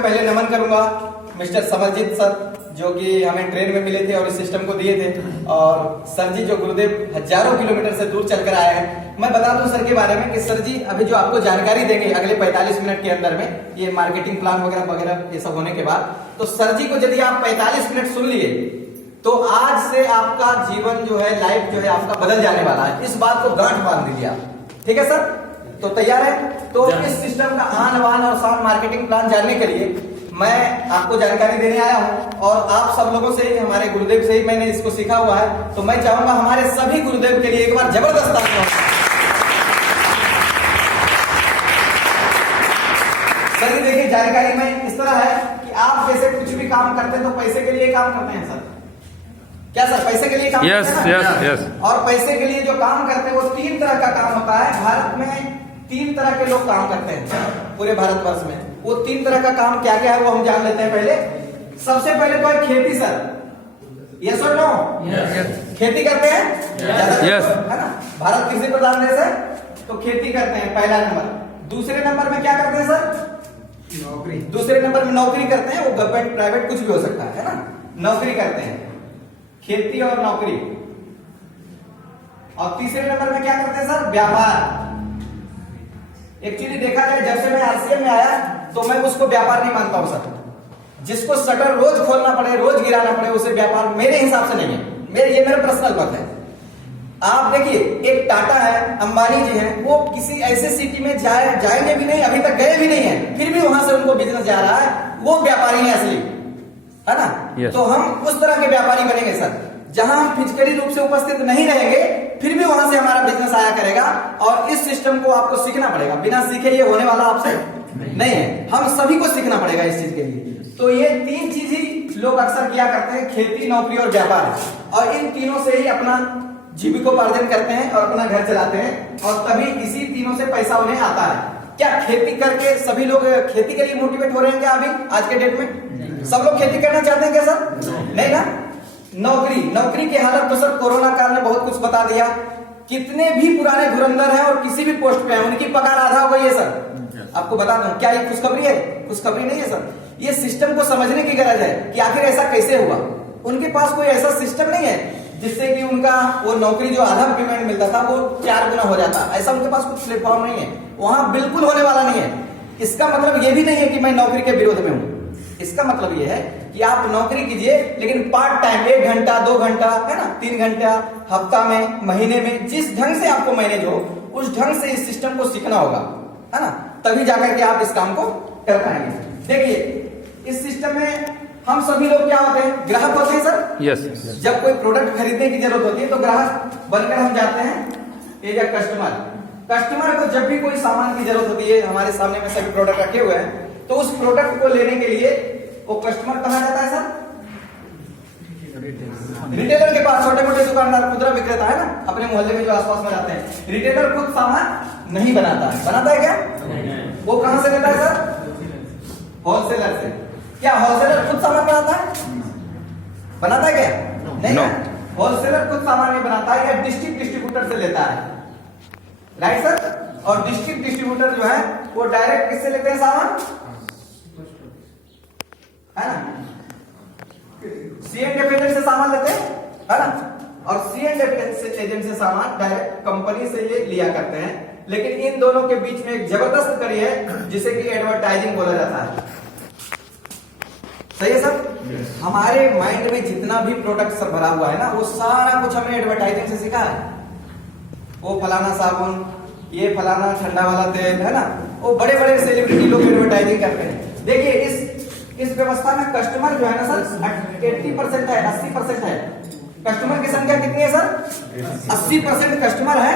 मैं पहले नमन करूंगा मिस्टर समरजीत सर, जो कि हमें ट्रेन में मिले थे और इस सिस्टम को दिए थे। और सर जी जो गुरुदेव हजारों किलोमीटर से दूर चलकर आए हैं। मैं बता दूं सर के बारे में कि सर जी अभी जो आपको जानकारी देंगे अगले 45 मिनट के अंदर में, ये मार्केटिंग प्लान वगैरह वगैरह ये सब होने के बाद, तो सर जी को यदि आप 45 मिनट सुन लिए तो आज से आपका जीवन जो है, लाइफ जो है आपका बदल जाने वाला है। इस बात को गांठ बांध दीजिए आप, ठीक है सर? तो तैयार है? तो इस सिस्टम का आन बान और शान मार्केटिंग प्लान जानने के लिए मैं आपको जानकारी देने आया हूं। और आप सब लोगों से ही, हमारे गुरुदेव से ही मैंने इसको सीखा हुआ है। तो मैं चाहूंगा हमारे सभी गुरुदेव के लिए एक बार जबरदस्त तालियां। सर जी देखिए, जानकारी में इस तरह है कि आप जैसे कुछ भी काम करते हैं तो पैसे के लिए काम करते हैं सर। क्या सर पैसे के लिए काम करते हैं? यस। और पैसे के लिए जो काम करते हैं वो 3 तरह का काम होता है। भारत में 3 तरह के लोग काम करते हैं पूरे भारतवर्ष में। वो 3 तरह का काम क्या क्या है वो हम जान लेते हैं पहले। सबसे पहले तो है खेती सर। यस और नो? खेती करते हैं? यस। है ना? भारत कृषि प्रधान देश है तो खेती करते हैं, पहला नंबर। दूसरे नंबर में क्या करते हैं सर? नौकरी। दूसरे नंबर में नौकरी करते हैं, वो गवर्नमेंट प्राइवेट कुछ भी हो सकता है ना? नौकरी करते हैं, खेती और नौकरी। और तीसरे नंबर में क्या करते हैं सर? व्यापार। एक्चुअली देखा जाए जब से मैं आरसीएम में आया तो मैं उसको व्यापार नहीं मानता हूं सर। जिसको शटर रोज खोलना पड़े, रोज गिराना पड़े, उसे व्यापार मेरे हिसाब से नहीं है। ये मेरा पर्सनल मत है। आप देखिए, एक टाटा है, अंबानी जी हैं, वो किसी ऐसे सिटी में जाएंगे भी नहीं, अभी तक गए भी नहीं है, फिर भी वहां से उनको बिजनेस जा रहा है। वो व्यापारी है असली, है ना? yes. तो हम उस तरह के व्यापारी बनेंगे सर, जहां हम फिजिकली रूप से उपस्थित नहीं रहेंगे, फिर भी वहां से हमारा बिजनेस आया करेगा। और इस सिस्टम को आपको सीखना पड़ेगा। बिना सीखे ये होने वाला आपसे नहीं है। हम सभी को सीखना पड़ेगा इस चीज के लिए। तो ये 3 चीज ही लोग अक्सर किया करते हैं, खेती, नौकरी और व्यापार। और इन तीनों से ही अपना जीविकोपार्जन करते हैं और अपना घर चलाते हैं। और तभी इसी तीनों से पैसा उन्हें आता है। क्या खेती करके सभी लोग खेती के लिए मोटिवेट हो रहे हैं क्या अभी आज के डेट में? सब लोग खेती करना चाहते हैं क्या सर? नहीं ना? नौकरी की हालत तो सर कोरोना काल ने बहुत कुछ बता दिया। कितने भी पुराने धुरंधर हैं और किसी भी पोस्ट पे हैं, उनकी पगार आधा हो गई है सर। आपको बता दूं, क्या ये खुशखबरी है? खुशखबरी नहीं है सर। ये सिस्टम को समझने की गरज है कि आखिर ऐसा कैसे हुआ। उनके पास कोई ऐसा सिस्टम नहीं है जिससे कि उनका वो नौकरी जो आधा पेमेंट मिलता था वो 4 गुना हो जाता। ऐसा उनके पास कुछ प्लेटफॉर्म नहीं है, वहां बिल्कुल होने वाला नहीं है। इसका मतलब ये भी नहीं है कि मैं नौकरी के विरोध में हूं। इसका मतलब ये है कि आप नौकरी कीजिए, लेकिन पार्ट टाइम, 1 घंटा 2 घंटा, है ना, 3 घंटा हफ्ता में, महीने में, जिस ढंग से आपको मैनेज हो उस ढंग से इस सिस्टम को सीखना होगा, है ना? तभी जाकर के आप इस काम को कर पाएंगे। देखिए, इस सिस्टम में हम सभी लोग क्या होते हैं? ग्राहक होते हैं सर। यस। जब कोई प्रोडक्ट खरीदने की जरूरत होती है तो ग्राहक बनकर हम जाते हैं एज अ कस्टमर। कस्टमर को जब भी कोई सामान की जरूरत होती है, हमारे सामने में सभी प्रोडक्ट रखे हुए हैं, तो उस प्रोडक्ट को लेने के लिए वो कस्टमर कहाँ जाता है सर? रिटेलर के पास। छोटे मोटे दुकानदार, खुदरा विक्रेता, है ना, अपने मोहल्ले में जो आसपास में रहते हैं। रिटेलर खुद सामान नहीं बनाता है। बनाता है क्या? वो कहां से लेता है सर? होलसेलर से। क्या होलसेलर खुद सामान बनाता है? बनाता है क्या? नहीं ना। होलसेलर खुद सामान नहीं बनाता है, या डिस्ट्रिक्ट डिस्ट्रीब्यूटर से लेता है, राइट सर? और डिस्ट्रिक्ट डिस्ट्रीब्यूटर जो है वो डायरेक्ट किससे लेते हैं सामान? है ना? C&F एजेंट से सामान लेते हैं, है ना? और C&F एजेंट से सामान डायरेक्ट कंपनी से ये लिया करते हैं। लेकिन इन दोनों के बीच में एक जबरदस्त कड़ी है जिसे कि एडवर्टाइजिंग बोला जाता है। सही है सर? हमारे माइंड में जितना भी प्रोडक्ट सब भरा हुआ है ना, वो सारा कुछ हमने एडवर्टाइजिंग से सीखा है। वो फलाना साबुन, ये फलाना ठंडा वाला तेल, है ना, वो बड़े बड़े सेलिब्रिटी लोग एडवर्टाइजिंग करते हैं। देखिए, इस व्यवस्था में कस्टमर जो है ना सर 80% है, 80% है। कस्टमर की संख्या कितनी है सर? 80% कस्टमर है।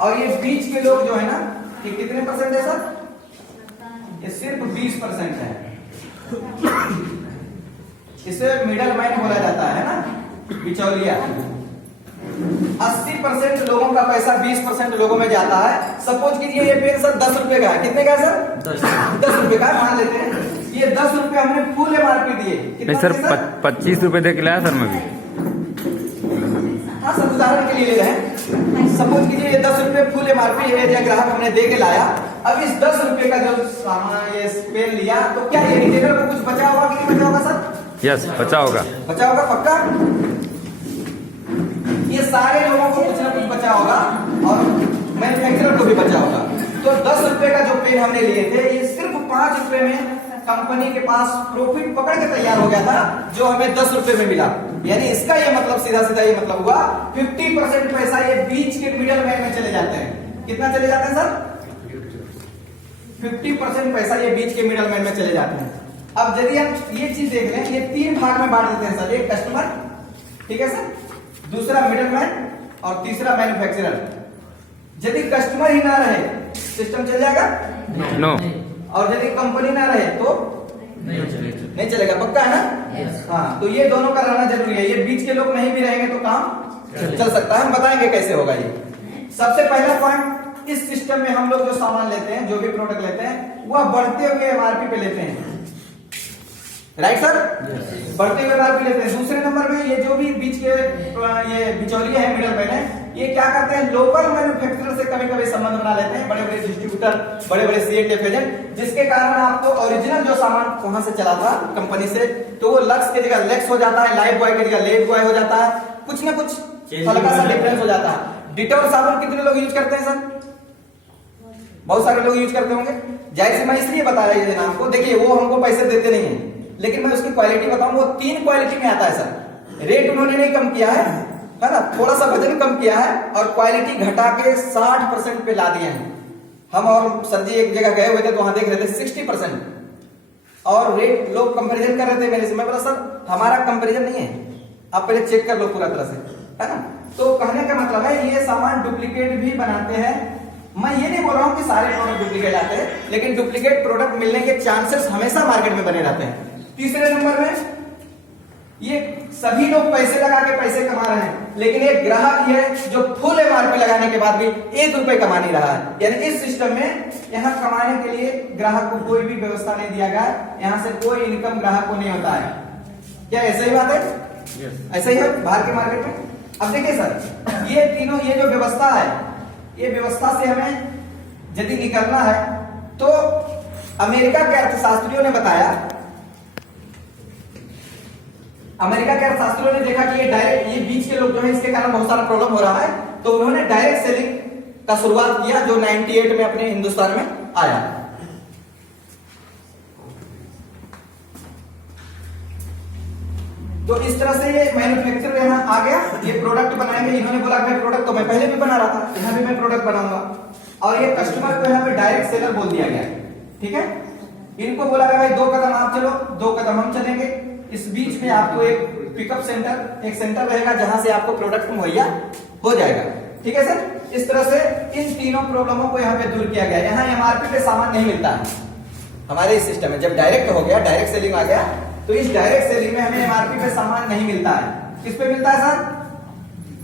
और ये बीच के लोग जो है ना, ये कितने परसेंट है सर? ये सिर्फ 20% है। इसे मिडल मैन बोला जाता है ना, बिचौलिया। 80% लोगों का पैसा 20% लोगों में जाता है। सपोज कीजिए ये पेन सर 10 रुपए का है। कितने का है सर? 10 रुपए का मान लेते हैं। ये 10 रुपए हमने फुल MRP दिए। नहीं सर, 25 रुपए दे के लाया सर मैं भी। हाँ सर, उदाहरण के लिए ले रहे हैं। सपोज कीजिए ये 10 रुपए फुल MRP है, ग्राहक हमने दे के लाया। अब इस 10 रुपए का जो सामान ये पेन लिया तो क्या ये रिटेलर को कुछ बचा होगा कि नहीं बचा होगा सर? यस, बचा होगा। बचा होगा पक्का। ये सारे लोगों को कुछ ना कुछ बचा होगा और मैन्युफैक्चरर को भी बचा होगा। तो 10 रुपए का जो पेन हमने लिए थे ये सिर्फ 5 रुपए में कंपनी के पास प्रॉफिट पकड़ के तैयार हो गया था, जो हमें 10 रुपए में मिला। यानी इसका ये मतलब सीधा सीधा ये मतलब हुआ 50% पैसा ये बीच के मिडल मैन में चले जाते हैं। कितना चले जाते हैं सर? 50% पैसा ये बीच के मिडल मैन में चले जाते हैं। अब यदि हम ये चीज देख लें, ये 3 भाग में बांट देते हैं सर। एक कस्टमर, ठीक है सर, दूसरा मिडल मैन और तीसरा मैन्युफैक्चरर। यदि कस्टमर ही ना रहे सिस्टम चल जाएगा? नो। और यदि कंपनी ना रहे तो नहीं चलेगा, पक्का है ना? हाँ, तो ये दोनों का रहना जरूरी है। ये बीच के लोग नहीं भी रहेंगे तो काम चल सकता है। हम बताएंगे कैसे होगा ये। सबसे पहला पॉइंट, इस सिस्टम में हम लोग जो सामान लेते हैं, जो भी प्रोडक्ट लेते हैं, वह बढ़ते हुए एमआरपी पे लेते हैं। Right sir? बढ़ते हुए एमआरपी लेते हैं। दूसरे नंबर में ये जो भी बीच के ये बिचौलिए हैं, मिडल मैन है, ये क्या करते हैं, लोकल मैन्युफैक्चरर से कभी कभी संबंध बना लेते हैं, बड़े बड़े डिस्ट्रीब्यूटर, बड़े बड़े सीएट एजेंट, जिसके कारण आपको ओरिजिनल जो सामान वहां से चला था कंपनी से, तो वो लक्स की जगह लेक्स हो जाता है, लाइफ बॉय की जगह लेट बॉय हो जाता है, कुछ ना कुछ हल्का सा डिफरेंस हो जाता है। डिटॉल साबुन कितने लोग यूज करते हैं सर? बहुत सारे लोग यूज करते होंगे। जैसे मैं इसलिए बता रहा हूं आपको, देखिए वो हमको पैसे देते नहीं है, लेकिन मैं उसकी क्वालिटी बताऊं, वो 3 क्वालिटी में आता है सर। रेट उन्होंने नहीं कम किया है ना, थोड़ा सा वजन कम किया है और क्वालिटी घटा के 60% पे ला दिए हैं हम। और सर जी एक जगह गए हुए थे तो वहां देख रहे थे 60% और रेट लोग कंपैरिजन कर रहे थे मेरे से। मैं बोला सर हमारा कंपैरिजन नहीं है, आप पहले चेक कर लो पूरा तरह से, है ना। तो कहने का मतलब है ये सामान डुप्लीकेट भी बनाते हैं। मैं ये नहीं बोल रहा हूं कि सारे प्रोडक्ट डुप्लीकेट आते हैं, लेकिन डुप्लीकेट प्रोडक्ट मिलने के चांसेस हमेशा मार्केट में बने रहते हैं। तीसरे नंबर में ये सभी लोग पैसे लगा के पैसे कमा रहे हैं, लेकिन एक ग्राहक है जो फुल एमआरपी लगाने के बाद भी 1 रुपए कमा नहीं रहा है। यानी इस सिस्टम में यहाँ कमाने के लिए ग्राहक को कोई भी व्यवस्था नहीं दिया गया, यहाँ से कोई इनकम ग्राहक को नहीं होता है। क्या ऐसा ही बात है? ऐसा ही है बाहर के मार्केट में। अब देखिए सर, ये तीनों ये जो व्यवस्था है, ये व्यवस्था से हमें यदि निकलना है तो अमेरिका के अर्थशास्त्रियों ने बताया, अमेरिका के अर्थशास्त्रियों ने देखा कि ये डायरेक्ट, ये बीच के लोग जो है इसके कारण बहुत सारा प्रॉब्लम हो रहा है, तो उन्होंने डायरेक्ट सेलिंग का शुरुआत किया, जो 98 में अपने हिंदुस्तान में आया। तो इस तरह से ये मैन्युफैक्चरर यहाँ आ गया, ये प्रोडक्ट बनाएंगे। इन्होंने बोला मैं प्रोडक्ट तो मैं पहले भी बना रहा था, यहाँ भी मैं प्रोडक्ट बनाऊंगा। और ये कस्टमर को यहाँ पे डायरेक्ट सेलर बोल दिया गया, ठीक है। इनको बोला गया भाई 2 कदम आप चलो, 2 कदम हम चलेंगे। इस बीच में आपको एक पिकअप सेंटर, एक सेंटर रहेगा जहां से आपको प्रोडक्ट मुहैया हो जाएगा, ठीक है सर। इस तरह से इन तीनों प्रॉब्लमों को यहाँ पे दूर किया गया। यहाँ एमआरपी पे सामान नहीं मिलता है हमारे इस सिस्टम में। जब डायरेक्ट हो गया, डायरेक्ट सेलिंग आ गया, तो इस डायरेक्ट सेलिंग में हमें एमआरपी पे सामान नहीं मिलता है। किस पे मिलता है सर?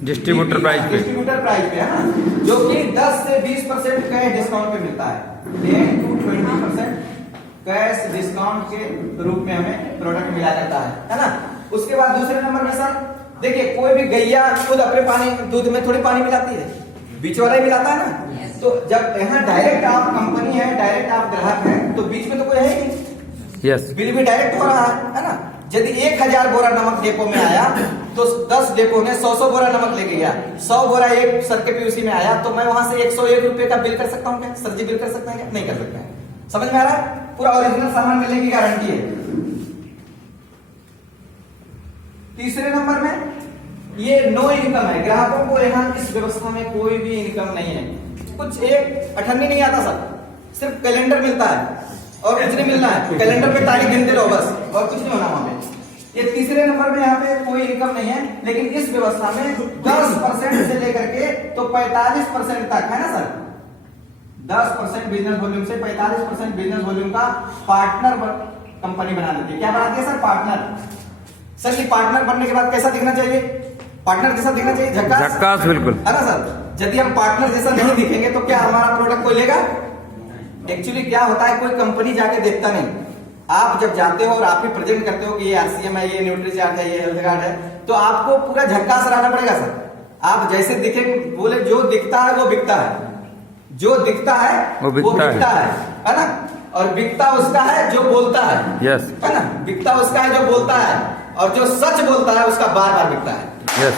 डिस्ट्रीब्यूटर प्राइस पे। डिस्ट्रीब्यूटर प्राइस पे, है ना, जो कि 10 से 20% कैश डिस्काउंट पे मिलता है। 10 to 20% कैश डिस्काउंट के रूप में हमें प्रोडक्ट मिला जाता है ना। उसके बाद दूसरे नंबर में सर देखिए, कोई भी गैया खुद अपने पानी दूध में थोड़ी पानी मिलाती है, बीच वाला ही मिलाता है ना। तो जब यहाँ डायरेक्ट आप कंपनी है, डायरेक्ट आप ग्राहक है, तो बीच में तो कोई है ही नहीं। यस, बिल भी डायरेक्ट हो रहा है ना। यदि 1000 बोरा नमक डेपो में आया तो 10 डेपो ने 100 बोरा नमक लेके गया, 100 बोरा एक सर के पीयूसी में आया, तो मैं वहां से 101 रुपए का बिल कर सकता हूँ क्या? सर जी बिल कर सकते हैं क्या? नहीं कर सकते हैं। समझ में आ रहा है? पूरा ओरिजिनल सामान मिलने की गारंटी है। तीसरे नंबर में ये नो इनकम है, ग्राहकों को यहाँ इस व्यवस्था में कोई भी इनकम नहीं है। कुछ एक अठन्नी नहीं आता सर, सिर्फ कैलेंडर मिलता है और कुछ नहीं मिलना है। कैलेंडर पे तारीख गिनते रहो बस, और कुछ नहीं होना वहां पे। ये तीसरे नंबर में यहाँ पे कोई इनकम नहीं है, लेकिन इस व्यवस्था में 10% से लेकर के तो 45% तक है ना सर। 10% बिजनेस वॉल्यूम से 45% बिजनेस वॉल्यूम का पार्टनर कंपनी बना देती है। क्या बनाती है सर? पार्टनर। सर ये पार्टनर बनने के बाद कैसा दिखना चाहिए? पार्टनर जैसा दिखना चाहिए, झक्कास। झक्कास बिल्कुल, है ना सर। यदि हम पार्टनर जैसा नहीं दिखेंगे तो क्या हमारा प्रोडक्ट कोई लेगा? एक्चुअली क्या होता है, कोई कंपनी जाके देखता नहीं। आप जब जाते हो और आप ही प्रेजेंट करते हो कि ये आरसीएम है, ये न्यूट्रीचार्ज है, ये हेल्थ कार्ड है, तो आपको पूरा झक्कास रहना पड़ेगा सर। आप जैसे दिखे, बोले जो दिखता है वो बिकता है, जो दिखता है वो बिकता है ना। और बिकता उसका है जो बोलता है, यस, है ना। बिकता उसका है जो बोलता है, और जो सच बोलता है उसका बार बार बिकता है। यस,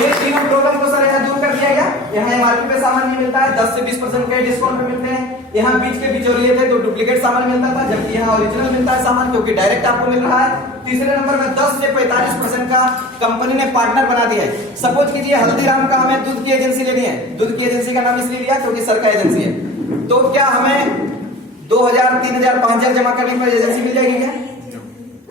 ये तीनों प्रॉब्लम को सर यहाँ दूर कर दिया गया। यहाँ एमआरपी पे सामान नहीं मिलता है, 10 से 20% के डिस्काउंट पे मिलते हैं। यहाँ बीच के बिचौलिए थे तो डुप्लीकेट सामान मिलता था, जबकि यहाँ ओरिजिनल मिलता है सामान, क्योंकि डायरेक्ट आपको मिल रहा है। तीसरे नंबर में 10 से 45% का कंपनी ने पार्टनर बना दिया है। सपोज कीजिए हल्दीराम का हमें दूध की एजेंसी लेनी है, दूध की एजेंसी का नाम इसलिए लिया क्योंकि सर का एजेंसी है। तो क्या हमें 2000, 3000, 5000 जमा करने के बाद एजेंसी मिल जाएगी क्या?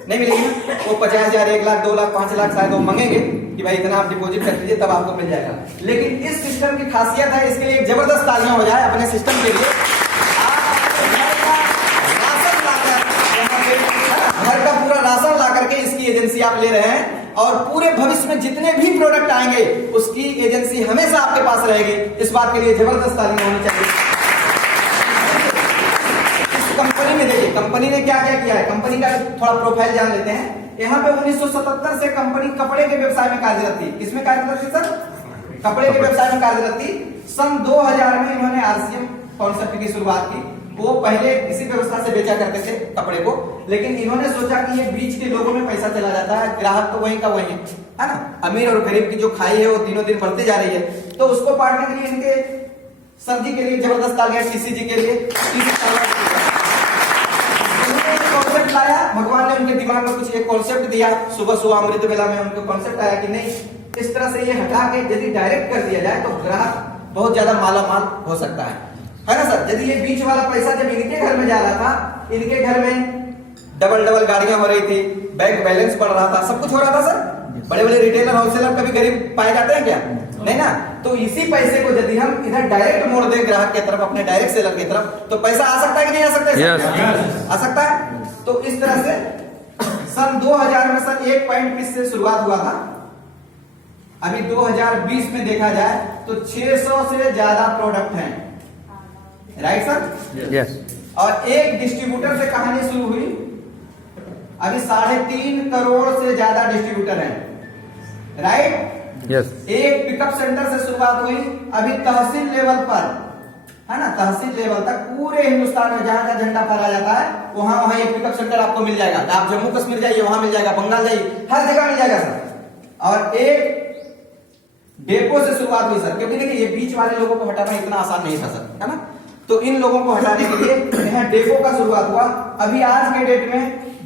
नहीं मिलेगी। वो 50,000, 1 लाख, 2 लाख, 5 लाख शायद वो मांगेंगे कि भाई इतना आप डिपॉजिट कर दीजिए तब आपको मिल जाएगा। लेकिन इस सिस्टम की खासियत है, इसके लिए एक जबरदस्त तालियां हो जाए अपने सिस्टम के लिए। घर का पूरा राशन ला करके इसकी एजेंसी आप ले रहे हैं, और पूरे भविष्य में जितने भी प्रोडक्ट आएंगे उसकी एजेंसी हमेशा आपके पास रहेगी। इस बात के लिए जबरदस्त तालियां होनी चाहिए। कंपनी में देखिए कंपनी ने क्या क्या किया है, कंपनी का थोड़ा प्रोफाइल जान लेते हैं। यहाँ पे 1977 से कंपनी कपड़े के व्यवसाय में कार्यरत थी। किसमें कार्यरत थी सर? कपड़े के व्यवसाय में कार्यरत थी। सन 2000 में इन्होंने आरसीएम कॉन्सेप्ट की शुरुआत की। वो पहले इसी व्यवस्था से बेचा करते थे कपड़े को, लेकिन इन्होंने सोचा कि ये बीच के लोगों में पैसा चला जाता है, ग्राहक तो वहीं का वहीं है ना। अमीर और गरीब की जो खाई है वो दिनों दिन बढ़ते जा रही है। तो उसको पाटने के लिए इनके सर जी के लिए जबरदस्त तालियां, टीसी जी के लिए कॉन्सेप्ट लाया। भगवान ने उनके दिमाग में कुछ एक कॉन्सेप्ट दिया। सुबह सुबह अमृत वेला में उनको कॉन्सेप्ट आया कि नहीं, इस तरह से ये हटा के यदि डायरेक्ट कर दिया जाए तो ग्राहक बहुत ज्यादा माला माल हो सकता है ना सर। यदि ये बीच वाला पैसा जब इनके घर में जा रहा था, इनके घर में डबल गाड़ियां हो रही थी, बैंक बैलेंस बढ़ रहा था, सब कुछ हो रहा था सर। बड़े बड़े रिटेलर होलसेलर कभी गरीब पाए जाते हैं क्या? नहीं ना। तो इसी पैसे को यदि हम इधर डायरेक्ट मोड़ दें ग्राहक की तरफ, अपने डायरेक्ट सेलर की तरफ, तो पैसा आ सकता है कि नहीं आ सकता है? Yes. आ सकता है। तो इस तरह से सन 2000 में सर 1 पॉइंट पीस से शुरुआत हुआ था। अभी 2020 में देखा जाए तो 600 से ज्यादा प्रोडक्ट हैं, राइट सर? यस, और एक डिस्ट्रीब्यूटर से कहानी शुरू हुई। अभी 3.5 करोड़ से ज्यादा डिस्ट्रीब्यूटर हैं, राइट? यस, एक पिकअप सेंटर से शुरुआत हुई, अभी तहसील लेवल पर, है ना, तहसील लेवल तक पूरे हिंदुस्तान में जहां जहां झंडा फहराया जाता है वहां वहां ये पिकअप सेंटर आपको मिल जाएगा। आप जम्मू कश्मीर जाइए वहां मिल जाएगा, बंगाल जाइए, हर जगह मिल जाएगा सर। और एक डेपो से शुरुआत हुई सर, क्योंकि देखिए ये बीच वाले लोगों को हटाना इतना आसान नहीं था सर, है ना। तो इन लोगों को हटाने के लिए यहाँ डेपो का शुरुआत हुआ। अभी आज के डेट में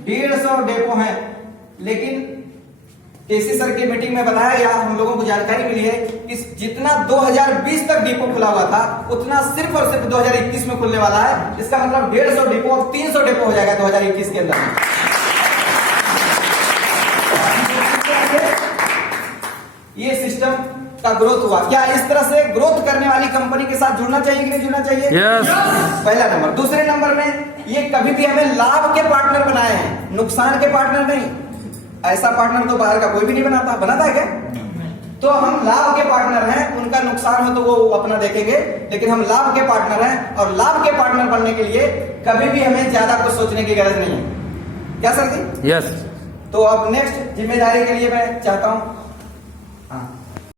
150 डेपो हैं, लेकिन केसी सर की मीटिंग में बताया गया, हम लोगों को जानकारी मिली है कि जितना 2020 तक डिपो खुला हुआ था उतना सिर्फ और सिर्फ 2021 में खुलने वाला है। इसका मतलब 150 डिपो अब 300 डिपो हो जाएगा 2021 के अंदर। ये सिस्टम का ग्रोथ हुआ। क्या इस तरह से ग्रोथ करने वाली कंपनी के साथ जुड़ना चाहिए कि नहीं जुड़ना चाहिए? यस। पहला नंबर। दूसरे नंबर में ये कभी भी हमें लाभ के पार्टनर बनाए हैं, नुकसान के पार्टनर नहीं। ऐसा पार्टनर तो बाहर का कोई भी नहीं बनाता है क्या? तो हम लाभ के पार्टनर हैं, उनका नुकसान हो तो वो अपना देखेंगे, लेकिन हम लाभ के पार्टनर हैं। और लाभ के पार्टनर बनने के लिए कभी भी हमें ज्यादा कुछ सोचने की गरज नहीं है। क्या सर जी? यस। तो अब नेक्स्ट जिम्मेदारी के लिए मैं चाहता हूं, हाँ